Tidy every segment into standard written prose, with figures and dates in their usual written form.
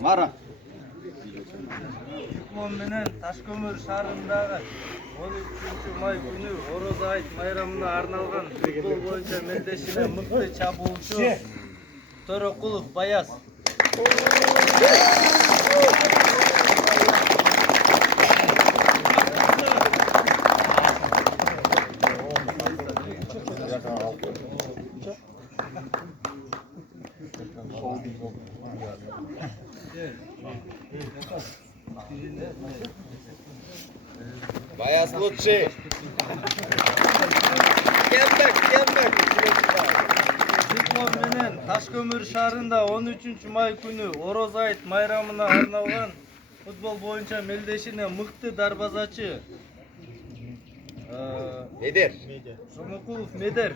Mara. Menen Taşkömür şаарындагы 13-may күнү Орозо айт майрамына арналган футбол боюнча мелдешине мыкты чабуучу Төрөкулов Баяз. Баяз лучший. Кембек. Диплом менен Taşkömür шаарында 13-may күнү Орозо айт майрамына арналган футбол боюнча мелдешине мыкты дарбазачы Медер. Жомокулов Медер.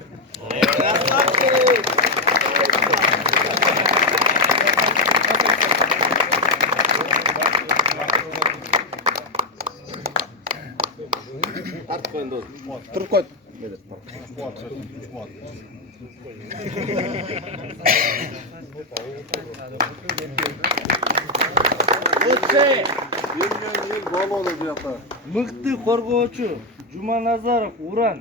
Tart koyun dost. Turib qo'y. Лучший. Yıl gol oldu yapar. Mıktı korgoçu Jumanazarov Uran.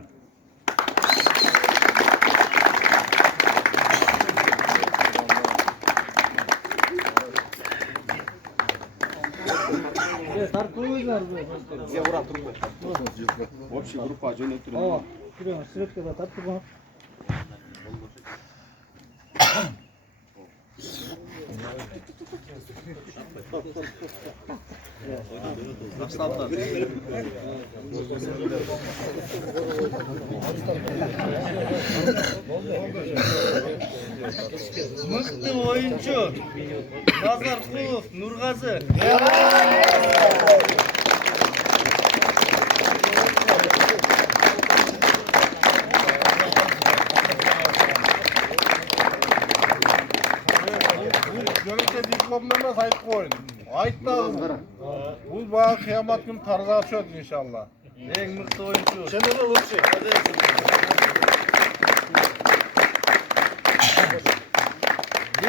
Общий группа жөнөттүрүн. Ооба. Кирем, светкада тартып алып. Мыкты oyuncu Nazarkulov Nurgazı. Жөнөкөй дипломдон эмес айтып коеюн. Айт да. Бул баягы кыямат күнү тарзага түшөт иншалла. En mıktı oyuncu. Чемпион лучший.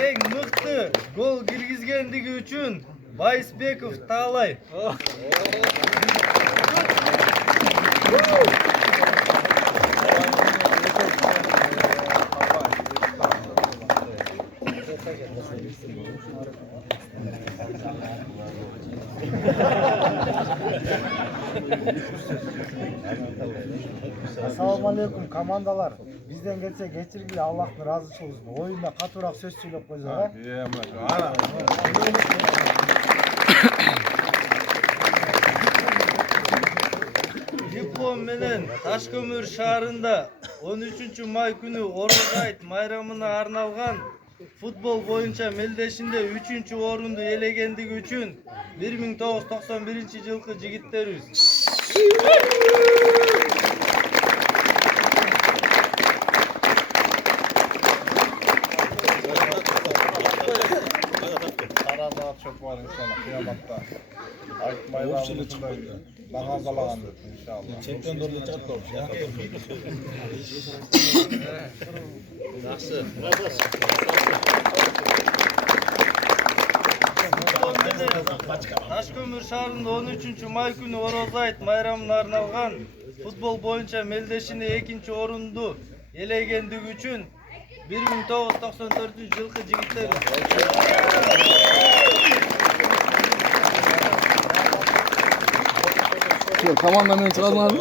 En mıktı gol girgizgendigi üçün Bayisbekov Tağlay. Assalamualaikum komandalar. Bizden gelse geçirgili Allah'ın razısı olsun. Oyunda katurarak söz söyleyip koyacağız. Diplom menen Taşkömür şaharında 13 may günü Orozayt bayramına arnalgan futbol boyunca Meldeşinde 3. orundu elegendigi üçün 1991 жылкы жигиттерибиz. Таразага чөп бар иншалла кыяматта. Айтмайдан багазалаган иншалла. Чемпиондорду чыгат. Taşkömür şaharında 13 may günü Orozayt bayramına arnalgan futbol boyunca Meldeşinde 2. orundu elegendigi üçün 1994 жылкы жигиттерибиz. Komandanın çıkalım abi.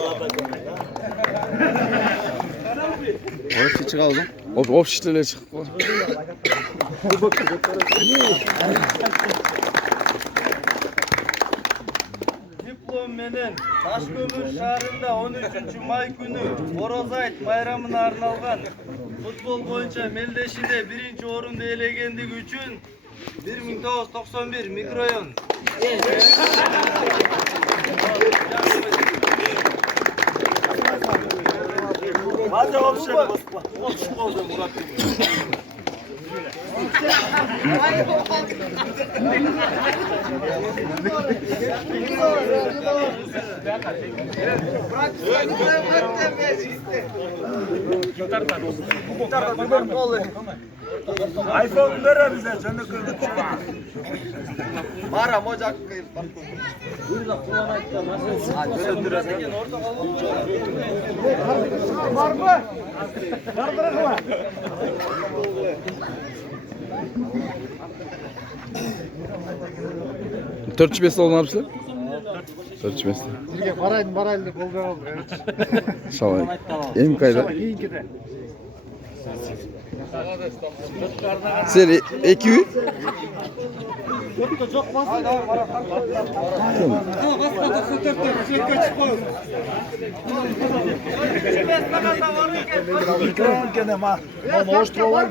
Общий чыга узун. Общештелер çıkıp. Diplom menen Taşkömür şaharında 13 may günü Orozayt bayramına arnalgan futbol boyunca Meldeşinde 1. orundu elegendigi üçün 1991 mikroyon. Hadi opsiyon basıkla. Oluşuk oldu Murat gibi. iPhone ver bize Çanakkale'de. Mara mocak kıyıp. Var mı? Yardırık mı? Dört beş olun abisi. Dört beş. Birge barayın da kol ver. Sağ ol. Em kayda. Seri ekibi. Gene ma. Ma oštro var.